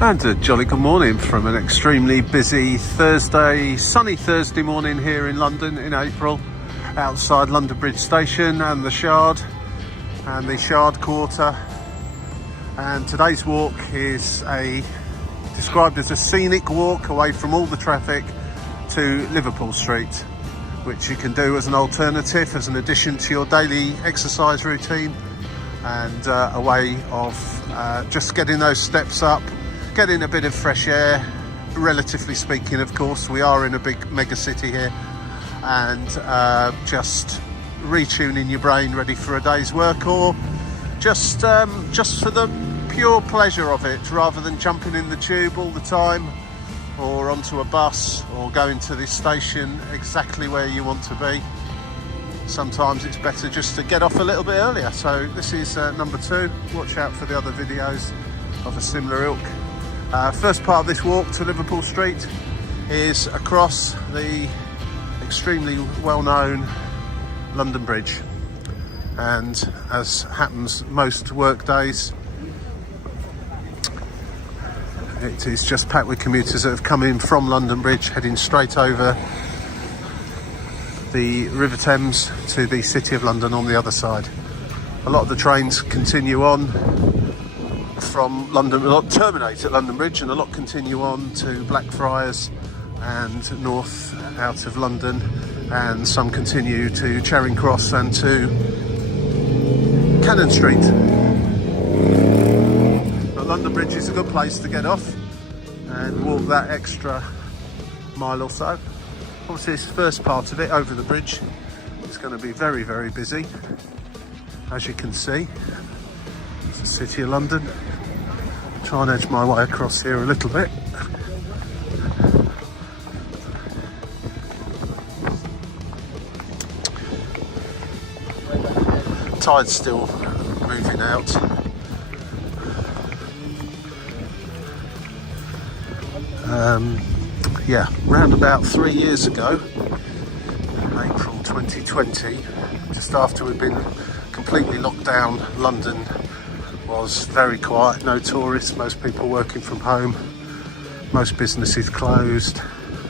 And a jolly good morning from an extremely busy sunny Thursday morning here in London in April, outside London Bridge Station and the Shard Quarter. And today's walk is described as a scenic walk away from all the traffic to Liverpool Street, which you can do as an alternative, as an addition to your daily exercise routine, and a way of just getting those steps up, getting a bit of fresh air, relatively speaking. Of course, we are in a big mega city here, and just retuning your brain ready for a day's work, or just for the pure pleasure of it, rather than jumping in the tube all the time or onto a bus or going to this station exactly where you want to be. Sometimes it's better just to get off a little bit earlier. So this is number 2. Watch out for the other videos of a similar ilk. First part of this walk to Liverpool Street is across the extremely well-known London Bridge, and as happens most work days, it is just packed with commuters that have come in from London Bridge, heading straight over the River Thames to the City of London on the other side. A lot of the trains continue on from London, a lot terminate at London Bridge, and a lot continue on to Blackfriars and north out of London, and some continue to Charing Cross and to Cannon Street. But London Bridge is a good place to get off and walk that extra mile or so. Obviously this first part of it over the bridge is going to be very, very busy, as you can see. It's the City of London. Try and edge my way across here a little bit. Tide's still moving out. Yeah, round about 3 years ago, April 2020, just after we'd been completely locked down, London was very quiet, no tourists, most people working from home, most businesses closed.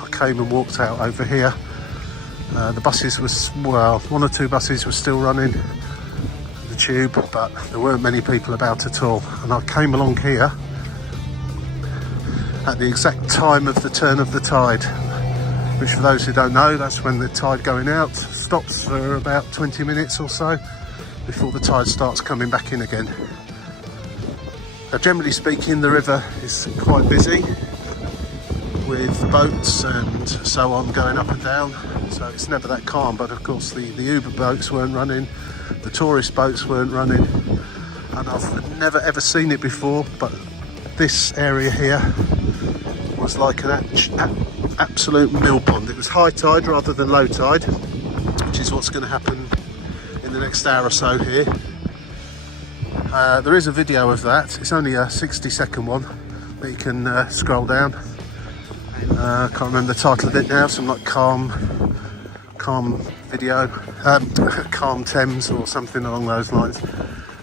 I came and walked out over here. The buses one or two buses were still running the tube, but there weren't many people about at all. And I came along here at the exact time of the turn of the tide, which, for those who don't know, that's when the tide going out stops for about 20 minutes or so before the tide starts coming back in again. Now, generally speaking, the river is quite busy with boats and so on going up and down, so it's never that calm. But of course the Uber boats weren't running, the tourist boats weren't running, and I've never ever seen it before, but this area here was like an absolute mill pond. It was high tide rather than low tide, which is what's going to happen in the next hour or so here. There is a video of that. It's only a 60-second one, but you can scroll down. I can't remember the title of it now, some like calm video, calm Thames or something along those lines.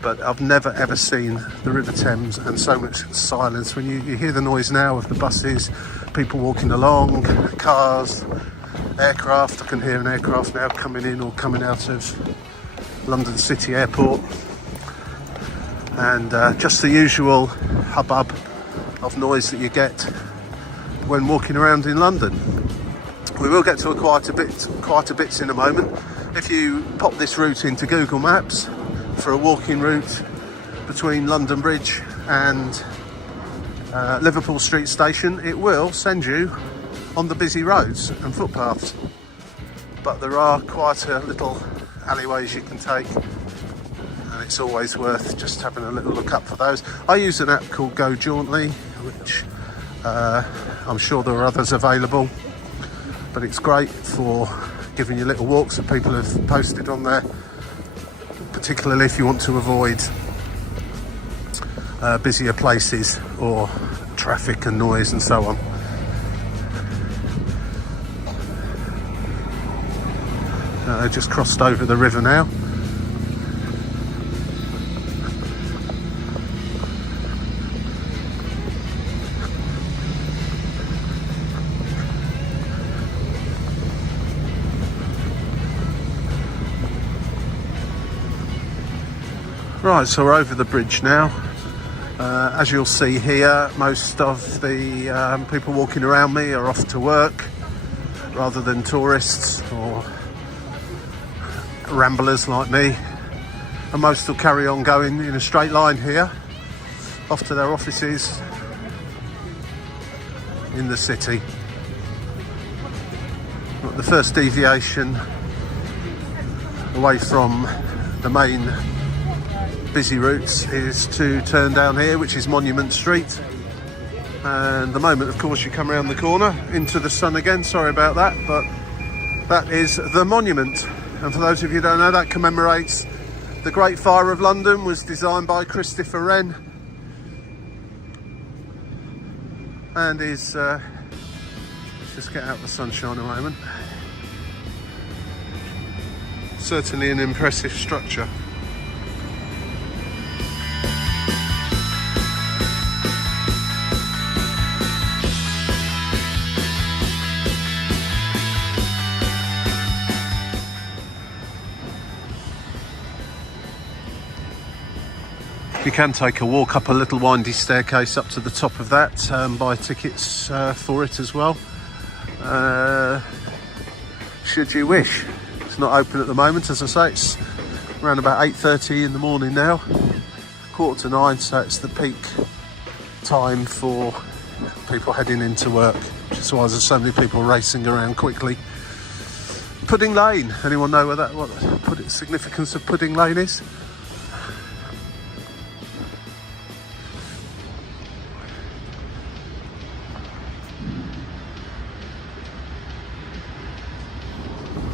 But I've never ever seen the River Thames and so much silence. When you hear the noise now of the buses, people walking along, cars, aircraft. I can hear an aircraft now coming in or coming out of London City Airport. And just the usual hubbub of noise that you get when walking around in London. We will get to quite a bits in a moment. If you pop this route into Google Maps for a walking route between London Bridge and Liverpool Street Station, it will send you on the busy roads and footpaths. But there are quite a little alleyways you can take, and it's always worth just having a little look up for those. I use an app called Go Jauntly, which I'm sure there are others available, but it's great for giving you little walks that people have posted on there, particularly if you want to avoid busier places or traffic and noise and so on. Just crossed over the river now. Right, so we're over the bridge now. As you'll see here, most of the people walking around me are off to work rather than tourists or ramblers like me, and most will carry on going in a straight line here off to their offices in the city. The first deviation away from the main busy routes is to turn down here, which is Monument Street, and the moment of course you come around the corner into the sun again, sorry about that, but that is the monument. And for those of you who don't know, that commemorates the Great Fire of London, was designed by Christopher Wren, and is just get out the sunshine a moment, certainly an impressive structure. You can take a walk up a little windy staircase up to the top of that, buy tickets for it as well, should you wish. It's not open at the moment, as I say. It's around about 8:30 in the morning now, 8:45, so it's the peak time for people heading into work, which is why there's so many people racing around quickly. Pudding Lane, anyone know what the significance of Pudding Lane is?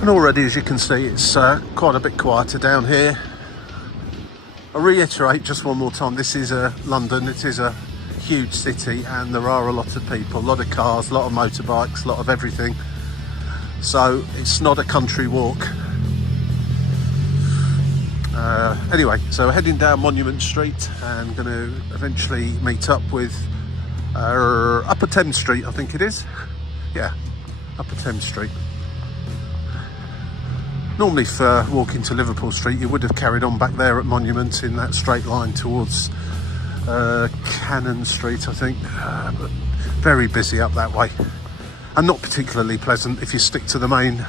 And already, as you can see, it's quite a bit quieter down here. I reiterate just one more time, this is London. It is a huge city, and there are a lot of people, a lot of cars, a lot of motorbikes, a lot of everything. So it's not a country walk. Anyway, so heading down Monument Street and going to eventually meet up with Upper Thames Street, I think it is. Yeah, Upper Thames Street. Normally for walking to Liverpool Street, you would have carried on back there at Monument in that straight line towards Cannon Street, I think, but very busy up that way, and not particularly pleasant if you stick to the main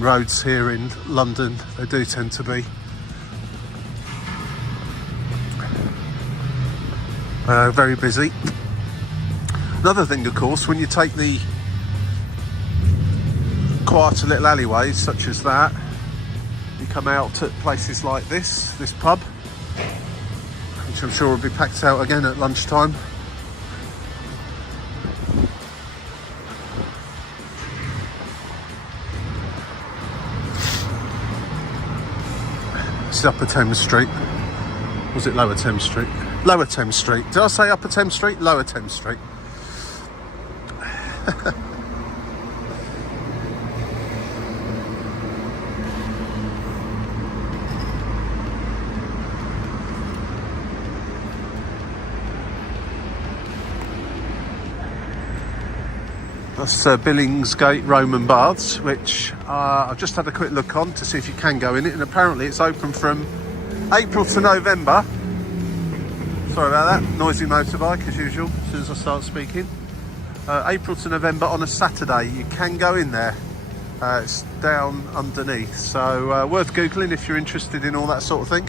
roads here in London. They do tend to be very busy. Another thing, of course, when you take the quieter little alleyways such as that, you come out at places like this pub, which I'm sure will be packed out again at lunchtime. This is Upper Thames Street. Was it Lower Thames Street? Lower Thames Street. Did I say Upper Thames Street? Lower Thames Street. That's Billingsgate Roman Baths, which I've just had a quick look on to see if you can go in it, and apparently it's open from April to November. Sorry about that, noisy motorbike as usual as soon as I start speaking. April to November on a Saturday. You can go in there. It's down underneath, so worth googling if you're interested in all that sort of thing.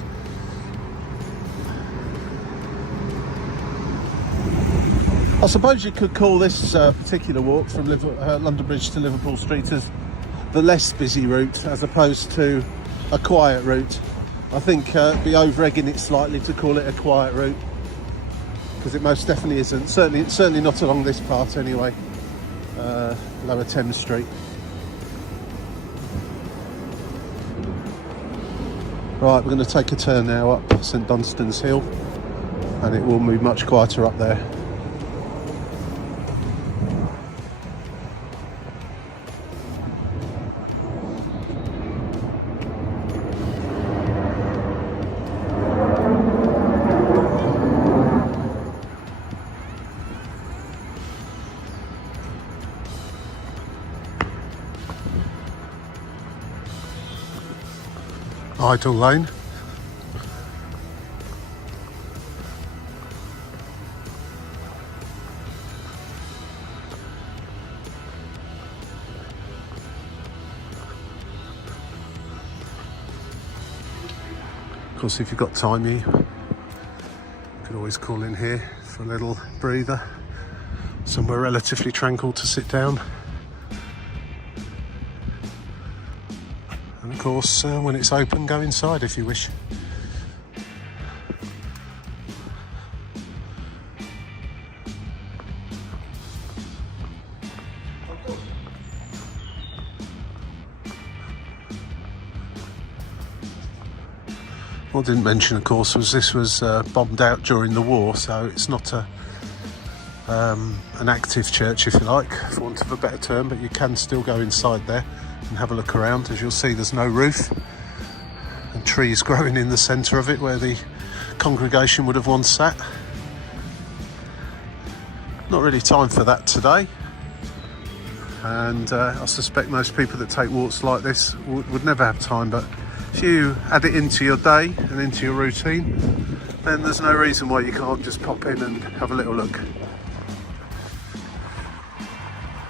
I suppose you could call this particular walk from London Bridge to Liverpool Street as the less busy route, as opposed to a quiet route. I think it'd be over-egging it slightly to call it a quiet route, because it most definitely isn't. Certainly not along this part anyway. Lower Thames Street. Right, we're going to take a turn now up St Dunstan's Hill, and it will move much quieter up there. Idle Lane. course, if you've got time, you could always call in here for a little breather, somewhere relatively tranquil to sit down. And of course, when it's open, go inside if you wish. What I didn't mention, of course, was this was bombed out during the war, so it's not an active church, if you like, for want of a better term, but you can still go inside there and have a look around. As you'll see, there's no roof and trees growing in the centre of it where the congregation would have once sat. Not really time for that today, and I suspect most people that take walks like this would never have time, but if you add it into your day and into your routine, then there's no reason why you can't just pop in and have a little look.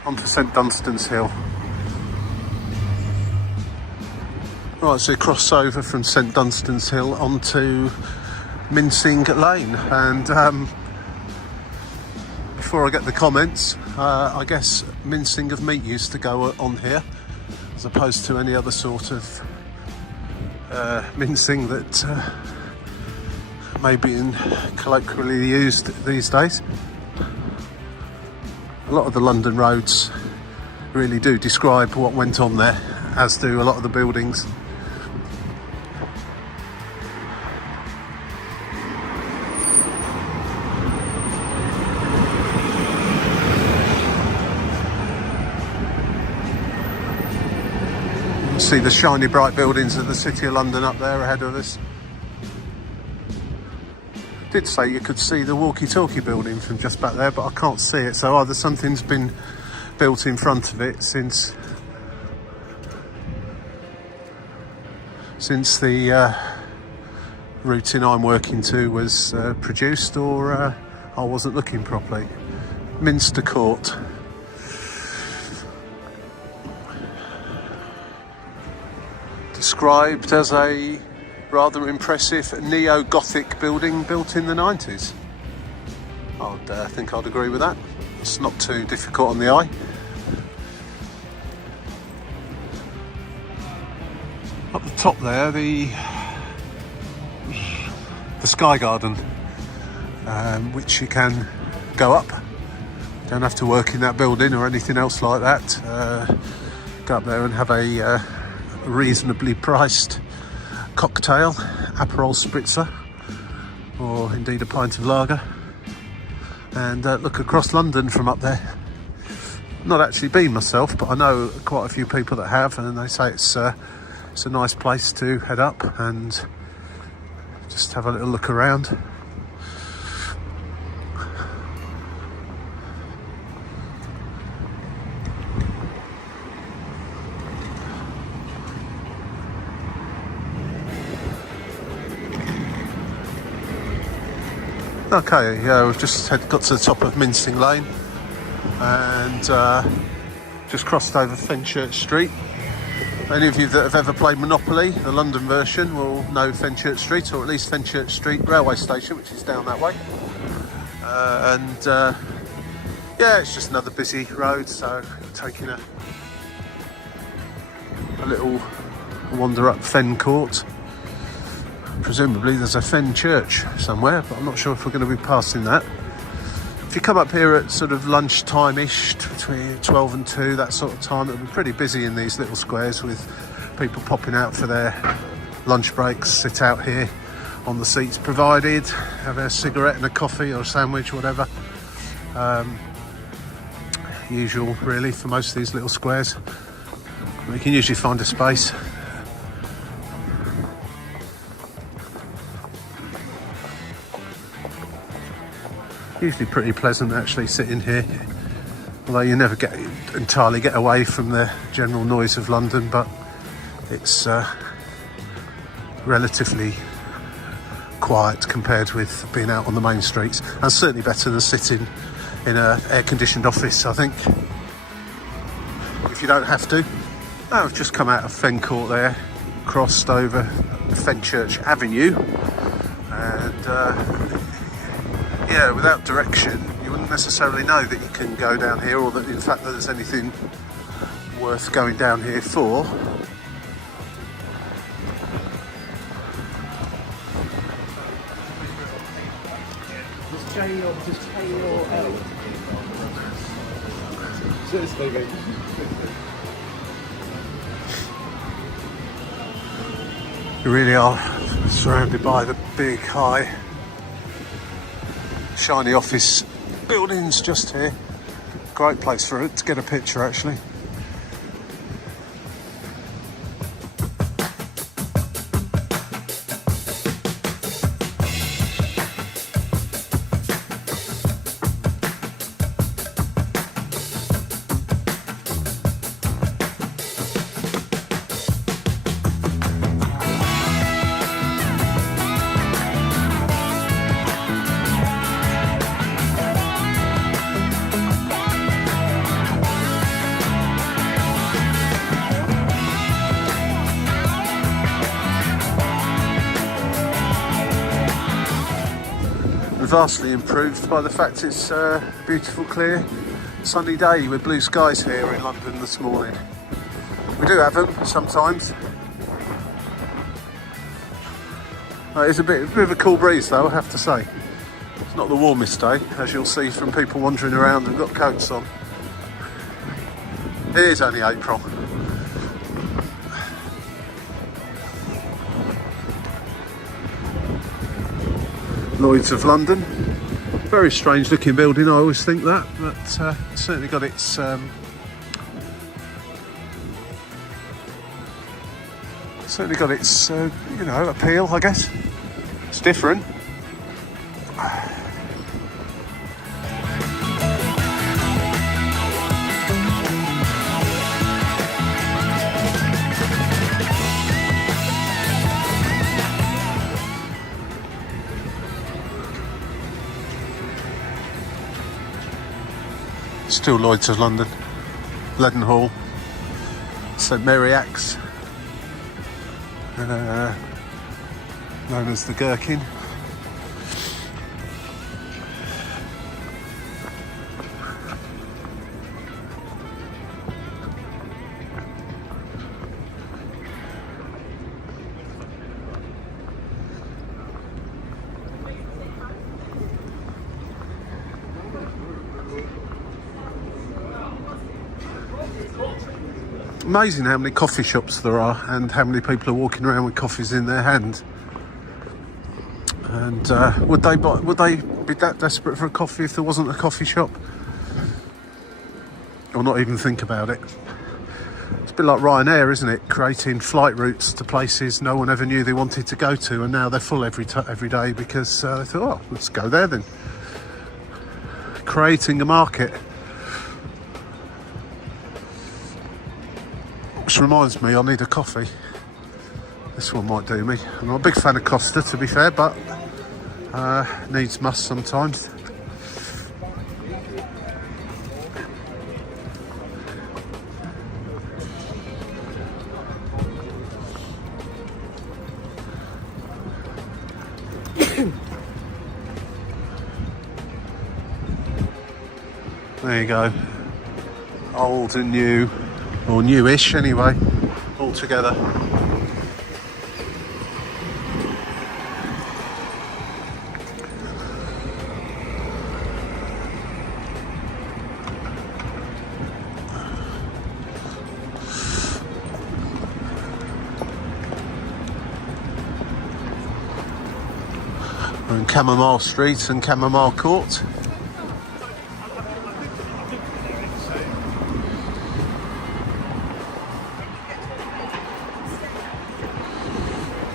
On to St Dunstan's Hill. Right, so cross over from St Dunstan's Hill onto Mincing Lane, and before I get the comments, I guess mincing of meat used to go on here, as opposed to any other sort of mincing that may be colloquially used these days. A lot of the London roads really do describe what went on there, as do a lot of the buildings. See the shiny bright buildings of the City of London up there ahead of us. I did say you could see the walkie-talkie building from just back there, but I can't see it, so either something's been built in front of it since the routing I'm working to was produced, or I wasn't looking properly. Minster Court. Described as a rather impressive neo-Gothic building built in the 90s. I think I'd agree with that. It's not too difficult on the eye. Up the top there, the Sky Garden, which you can go up. You don't have to work in that building or anything else like that. Go up there and have a reasonably priced cocktail, Aperol Spritzer, or indeed a pint of lager, and look across London from up there. Not actually been myself, but I know quite a few people that have, and they say it's a nice place to head up and just have a little look around. Okay, yeah, we've just got to the top of Mincing Lane and just crossed over Fenchurch Street. Any of you that have ever played Monopoly, the London version, will know Fenchurch Street, or at least Fenchurch Street railway station, which is down that way. Yeah, it's just another busy road, so taking a little wander up Fen Court. Presumably there's a Fen Church somewhere, but I'm not sure if we're going to be passing that. If you come up here at sort of lunchtime-ish, between 12 and 2, that sort of time, it'll be pretty busy in these little squares with people popping out for their lunch breaks, sit out here on the seats provided, have a cigarette and a coffee or a sandwich, whatever. Usual, really, for most of these little squares. You can usually find a space. Usually pretty pleasant actually sitting here, although you never entirely get away from the general noise of London, but it's relatively quiet compared with being out on the main streets, and certainly better than sitting in an air-conditioned office, I think, if you don't have to. I've just come out of Fen Court there, crossed over Fenchurch Avenue, and yeah, without direction you wouldn't necessarily know that you can go down here, or that in fact that there's anything worth going down here for. Just J or L? Seriously, mate. You really are surrounded by the big, high, shiny office buildings just here. Great place for it to get a picture, actually. Vastly improved by the fact it's a beautiful, clear, sunny day with blue skies here in London this morning. We do have them sometimes. It's a bit of a cool breeze though, I have to say. It's not the warmest day, as you'll see from people wandering around and got coats on. It is only April. Lloyd's of London. Very strange looking building, I always think that, but it's certainly got its you know, appeal, I guess. It's different. Still Lloyd's of London, Leadenhall, St Mary Axe, known as the Gherkin. Amazing how many coffee shops there are and how many people are walking around with coffees in their hand. And would they be that desperate for a coffee if there wasn't a coffee shop? Or not even think about it? It's a bit like Ryanair, isn't it? Creating flight routes to places no one ever knew they wanted to go to, and now they're full every day because they thought, oh, let's go there then. Creating a market. Which reminds me, I need a coffee. This one might do me. I'm not a big fan of Costa, to be fair, but needs must sometimes. There you go. Old and new. Or newish anyway, all together. We're in Chamomile Street and Chamomile Court.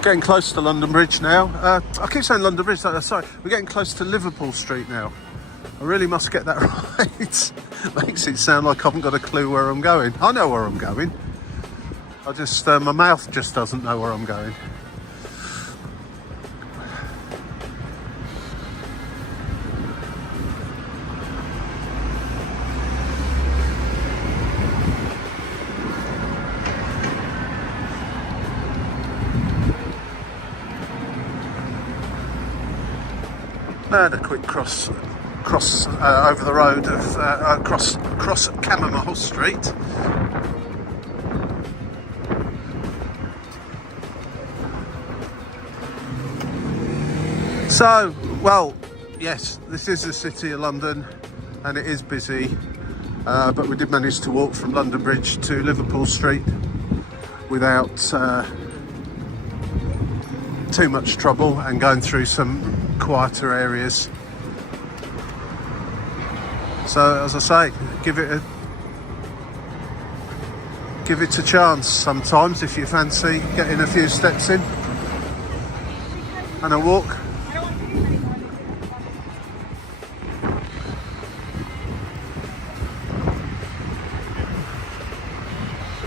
Getting close to London Bridge now. I keep saying London Bridge, sorry, we're getting close to Liverpool Street now. I really must get that right. Makes it sound like I haven't got a clue where I'm going. I know where I'm going. I just, my mouth just doesn't know where I'm going. and a quick cross over the road of cross Chamomile Street. So, well, yes, this is the City of London and it is busy, but we did manage to walk from London Bridge to Liverpool Street without too much trouble and going through some quieter areas. So, as I say, give it a chance sometimes if you fancy getting a few steps in and a walk.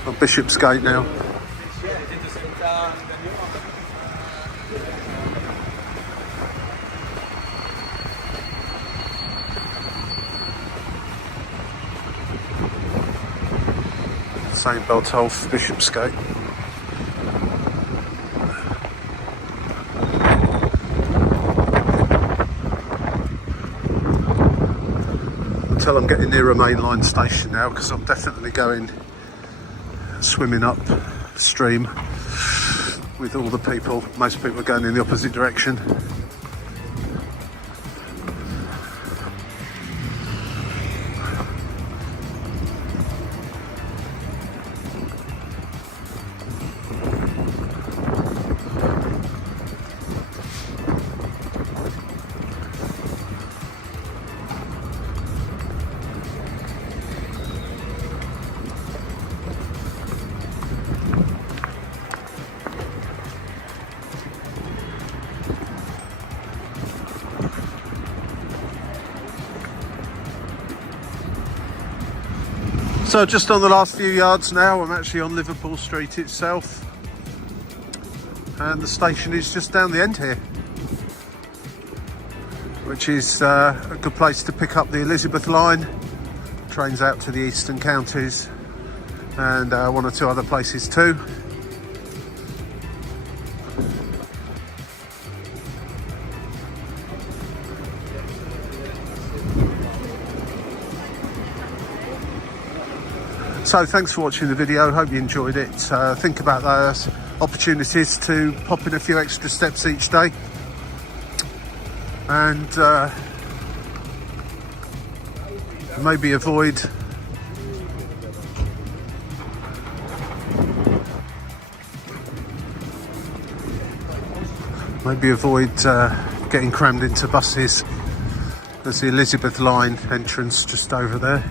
On Bishopsgate now. St Botolph, Bishopsgate. Until I'm getting near a mainline station now, because I'm definitely going swimming up stream with all the people. Most people are going in the opposite direction. So just on the last few yards now, I'm actually on Liverpool Street itself, and the station is just down the end here, which is a good place to pick up the Elizabeth line, trains out to the eastern counties and one or two other places too. So thanks for watching the video, hope you enjoyed it. Think about those opportunities to pop in a few extra steps each day, and maybe avoid getting crammed into buses. There's the Elizabeth line entrance just over there,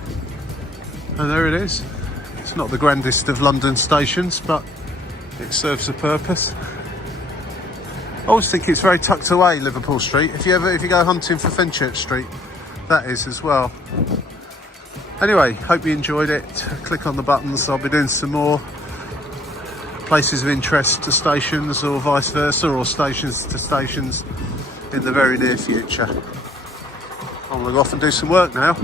and there it is. It's not the grandest of London stations, but it serves a purpose. I always think it's very tucked away, Liverpool Street. If you go hunting for Fenchurch Street, that is as well. Anyway, hope you enjoyed it. Click on the buttons. I'll be doing some more places of interest to stations, or vice versa, or stations to stations in the very near future. I'm going to go off and do some work now.